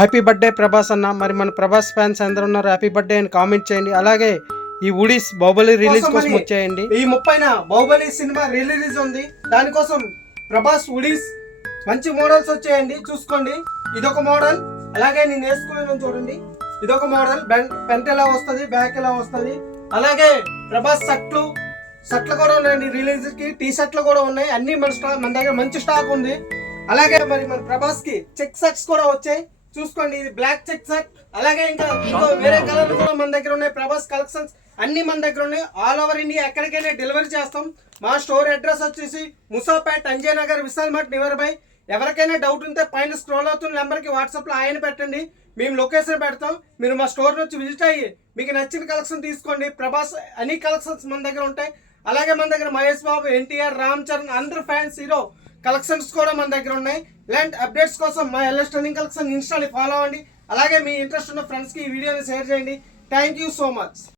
Happy birthday Prabhas అన్న. మరి మన ప్రభాస్ ఫ్యాన్స్ అందరూ ఉన్నారు, హ్యాపీ బర్త్డే అని కామెంట్ చేయండి. అలాగే ఈ వుడీస్ బాహుబలి రిలీజ్ కోసం వచ్చేయండి. ఈ 30న బాహుబలి సినిమా రిలీజ్ ఉంది, దానికోసం ప్రభాస్ వుడీస్ మంచి మోడల్స్ వచ్చాయండి, చూసుకోండి. ఇదొక మోడల్, అలాగే నేను వేసుకున్నాను చూడండి, ఇదొక మోడల్. పెంట్ ఎలా వస్తుంది, బ్యాక్ ఎలా వస్తుంది. అలాగే ప్రభాస్ షర్ట్లు కూడా ఉన్నాయండి రిలీజ్ కి, టీ షర్ట్లు కూడా ఉన్నాయి. అన్ని మన దగ్గర మంచి స్టాక్ ఉంది. అలాగే మరి మన ప్రభాస్ కి చెక్ షర్ట్స్ కూడా వచ్చాయి, చూసుకోండి. ఇది బ్లాక్ చెక్ షర్ట్, అలాగే ఇంకా వేరే కలర్ కూడా మన దగ్గర ఉన్నాయి. ప్రభాస్ కలెక్షన్స్ అన్ని మన దగ్గర ఉన్నాయి. ఆల్ ఓవర్ ఇండియా ఎక్కడికైనా డెలివరీ చేస్తాం. మా స్టోర్ అడ్రస్ వచ్చేసి ముసాపేట్, అంజయ్ నగర్, విశాల్ మార్ట్ నియర్ బై. ఎవరికైనా డౌట్ ఉంటే పైన స్క్రోల్ అవుతున్న నెంబర్కి వాట్సాప్లో ఆయన పెట్టండి, మేము లొకేషన్ పెడతాం. మీరు మా స్టోర్ నుంచి విజిట్ అయ్యి మీకు నచ్చిన కలెక్షన్ తీసుకోండి. ప్రభాస్ అన్ని కలెక్షన్స్ మన దగ్గర ఉంటాయి. అలాగే మన దగ్గర మహేష్ బాబు, ఎన్టీఆర్, రామ్ చరణ్ అందరు ఫ్యాన్స్ హీరో కలెక్షన్స్ కూడా మన దగ్గర ఉన్నాయి. ఇలాంటి అప్డేట్స్ కోసం మా ఎల్ఎస్ ట్రెండింగ్ కలెక్షన్ ఇన్స్టాని ఫాలో అవ్వండి. అలాగే మీ ఇంట్రెస్ట్ ఉన్న ఫ్రెండ్స్కి ఈ వీడియోని షేర్ చేయండి. Thank you so much.